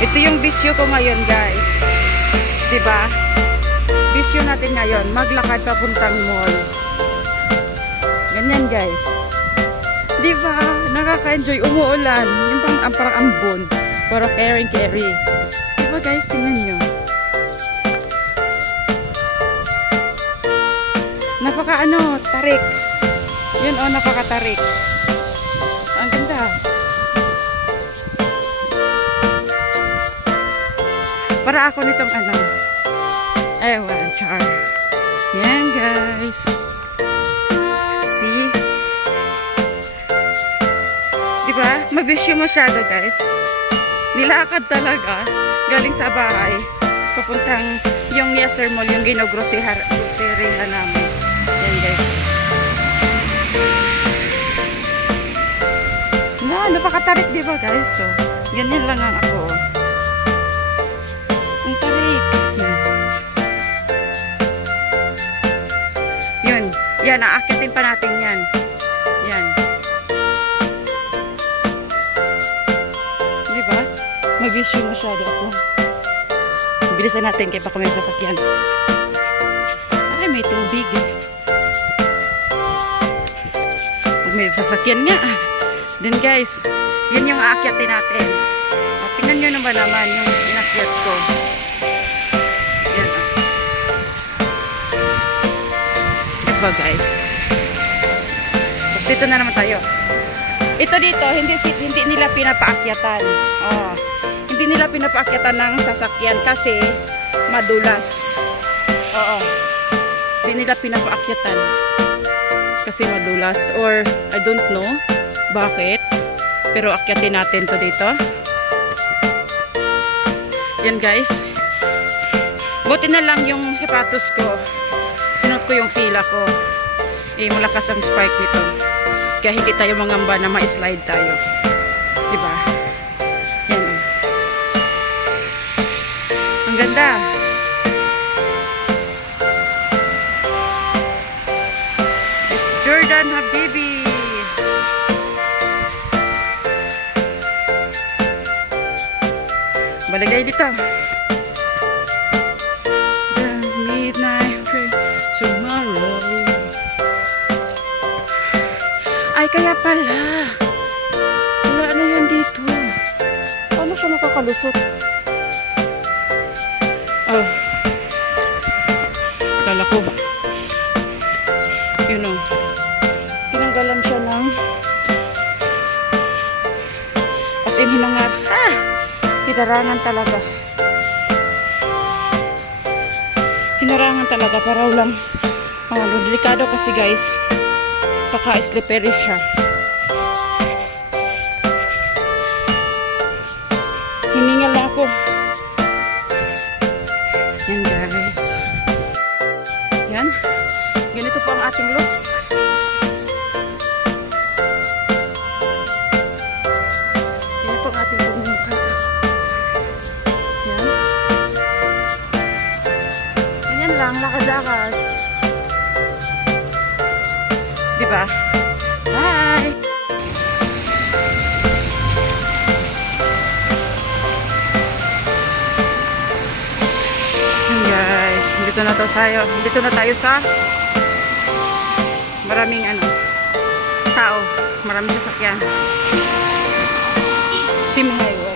Ito yung bisyo ko ngayon, guys. Diba? Bisyo natin ngayon, maglakad papuntang mall. Ganyan, guys. Diba? Nakaka-enjoy. Umuulan. Yung parang ambon. Para carry. Diba, guys? Tingnan nyo. Tarik. Yun, napaka-tarik. Ang ganda. Para ako nitong ewan, char. Yan, guys. See? Diba? Mabisyo masyado, guys. Nilakad talaga. Galing sa bahay. Papuntang yung Yesser Mall, yung ginogroserihan namin. Yan, guys. Napakatarik, diba, guys? So, ganyan lang ang ako. Ang tarik. Yun. Yan, aakitin pa natin yan. Yan. Diba? Mag-issue masyado ako. Bilisan natin kaya pa kami sasakyan. Ay, may tubig. May sasakyan nga. Then guys, yan yung aakyatin natin. O, tingnan nyo naman yung inakyat ko. Yan o. Diba guys? So, dito na naman tayo. Ito dito, hindi nila pinapaakyatan. O, hindi nila pinapaakyatan ng sasakyan kasi madulas. Oo. Hindi nila pinapaakyatan kasi madulas. Or, I don't know bakit. Pero akyatin natin to dito. Yan guys. Buti na lang yung sapatos ko. Sinuot ko yung fila ko. Malakas ang spike nito. Kaya hindi tayo mangamba na ma-slide tayo. Diba? Yan. Ang ganda. It's Jordan Habibi. Balagay dito. The midnight train tomorrow. Ay, kaya pala. Wala na yan dito. Paano siya nakakalusot? Oh. Kala ko ba? Tinanggalan siya ng as in hinangar. Hinarangan talaga. Hinarangan talaga para ulang delikado kasi guys. Paka-slippery siya. Hiningal na ako. Yan guys. Yan. Ganito po ang ating looks. Yan po ang ating pagmumukha. Lang, lakad-lakad. Diba? Bye! Guys, dito na tayo sa maraming tao, maraming sasakyan. Simi Highway.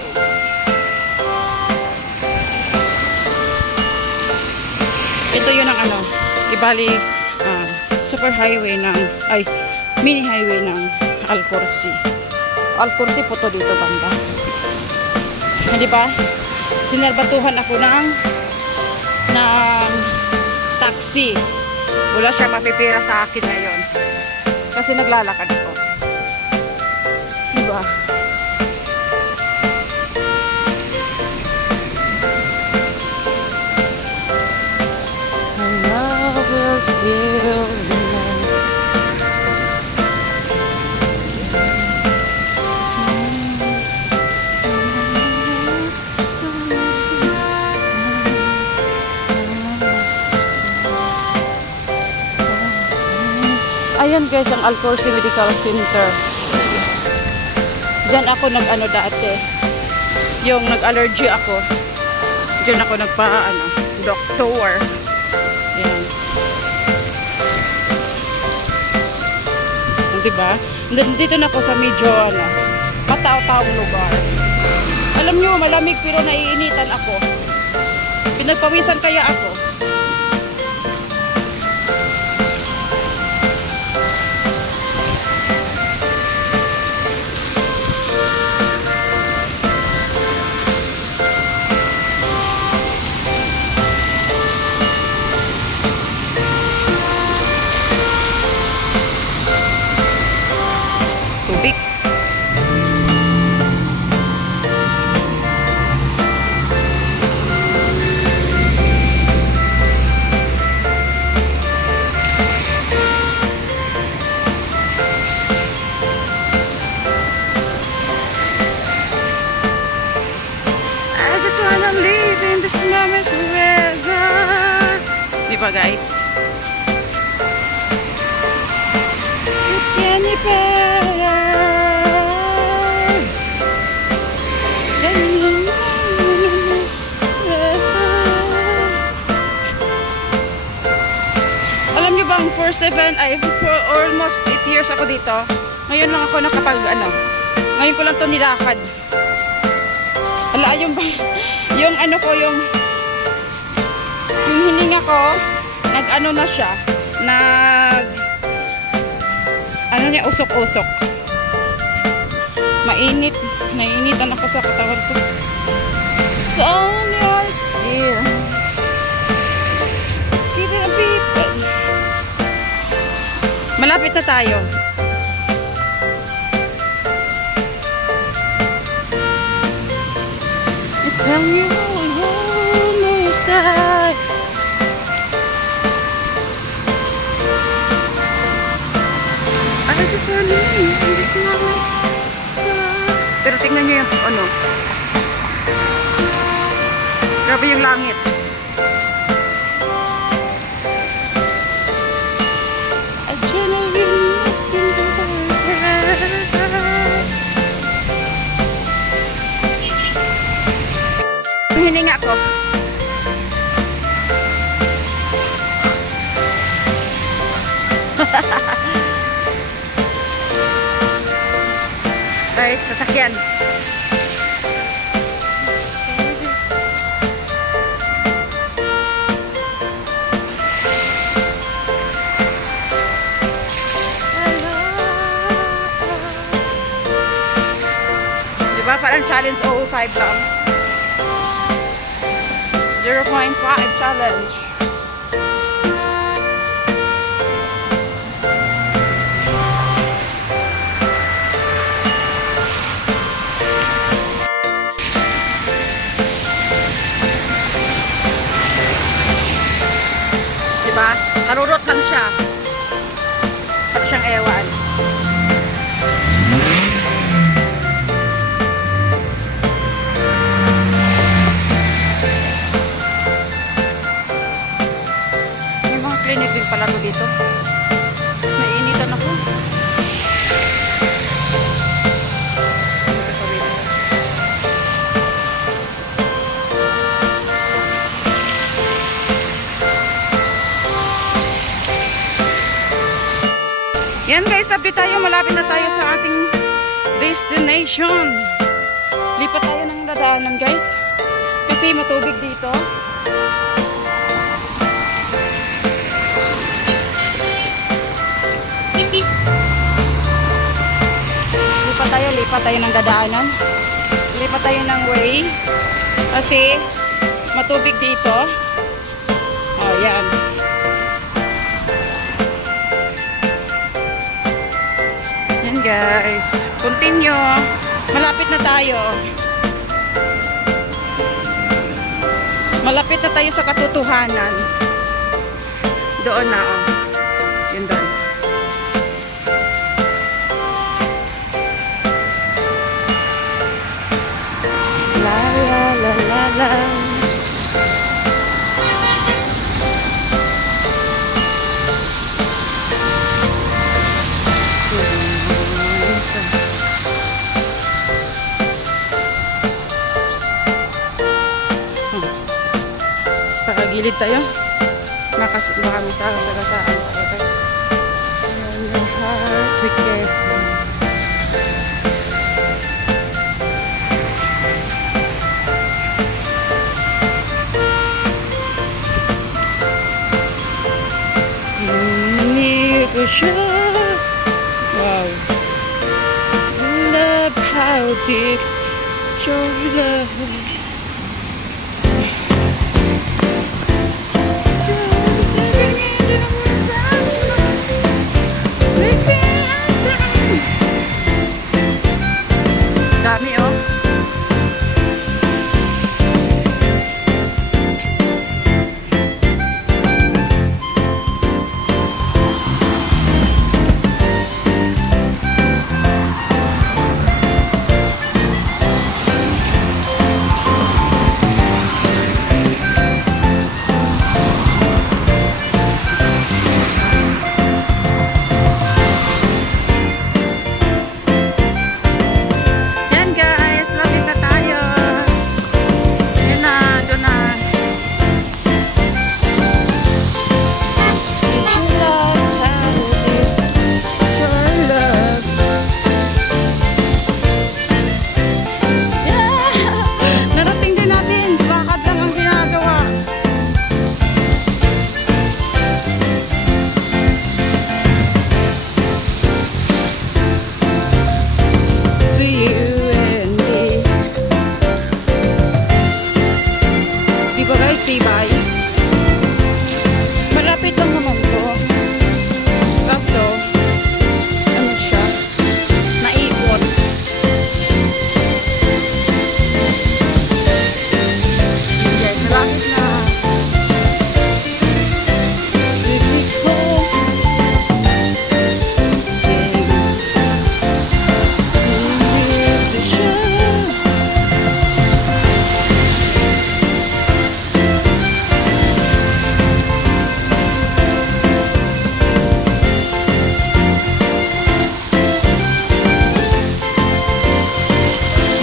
Ito yun ang ibali super highway mini highway ng Al-Qursi. Al-Qursi po to dito banda. Hindi ba? Sinerbatuhan ako ng taxi. Wala siya mapipira sa akin ngayon. Kasi naglalakad ako. Diba? Still ayan guys ang Al-Qursi Medical Center. Diyan ako dati. yung nag-allergy ako. Diyan ako doktor. Yan. Diba? Nandito na ako sa medyo matao-taong lugar. Alam nyo, malamig pero naiinitan ako. Pinagpawisan kaya ako. Tubig. I just wanna live in this moment forever. Di ba guys? It can be better. Alam nyo bang for almost 8 years ako dito. Ngayon lang ako ngayon ko lang to nilakad. Wala yung yung hininga ko na siya, usok-usok. Naiinitan ako sa katawan ko. So on your skin. Give it a beat. Malapit na tayo. Tell me you almost died. I just wanna live in this moment. Pero tingnan nyo yung grabe yung langit. Hininga ko. Guys, sasakyan. Diba? Parang challenge 0.5 lang. 0.5 challenge. Diba? Karurot lang siya. Para siyang ewan. Clinic din pala ko dito. Nainitan ako. Yan guys, update tayo. Malapit na tayo sa ating destination. Lipat tayo ng dadaanan guys. Kasi matubig dito. Lipat tayo ng dadaanan. Lipat tayo ng way. Kasi matubig dito. Oh, yan. Yan guys. Continue. Malapit na tayo. Malapit na tayo sa katotohanan. Doon na oh. Yun doon. La la la la la. Gilid tayo. Baka masagasaan tayo. And your heart be careful. Never sure. Wow. Love, how deep your love. Dami oh. Tibay. Malapit lang naman to. Kaso, ano siya? Naikot. Okay, malapit na.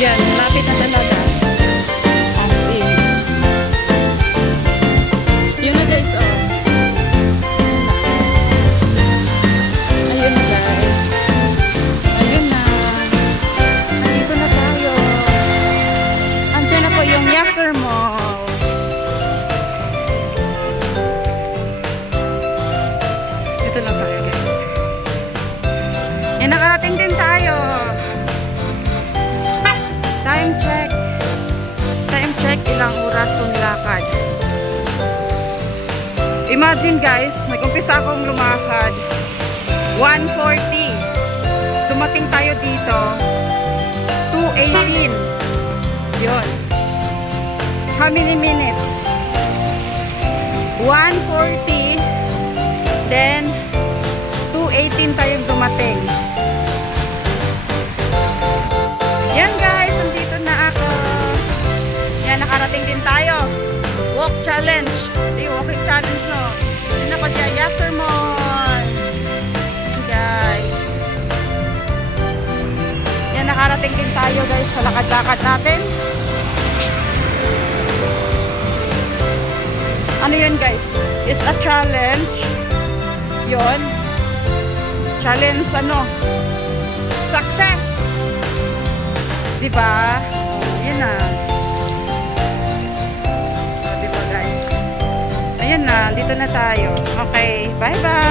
Yan, malapit na talaga. As in. Yun na guys, oh. Ayun na guys. Ayun na. Nandito na tayo. Andiyan na po yung Yasser Mall. Ito lang tayo guys. Yan, nakarating din tayo. Time check. Time check, ilang oras kung lakad. Imagine guys, nag-umpisa akong lumakad 1:40. Dumating tayo dito 2:18. Yun. How many minutes? 1:40. Then 2:18 tayong dumating. Yan guys, nandito na ako. Yan, nakarating din tayo. Walk challenge. Hindi, walking challenge no. Yun ako siya, Yasser Mall. Guys. Yan, nakarating din tayo guys sa lakad-lakad natin. Ano yun guys? It's a challenge. Yun. Challenge ano? Success. Diba? Ayan na. Diba guys? Ayan na, dito na tayo. Okay, bye-bye!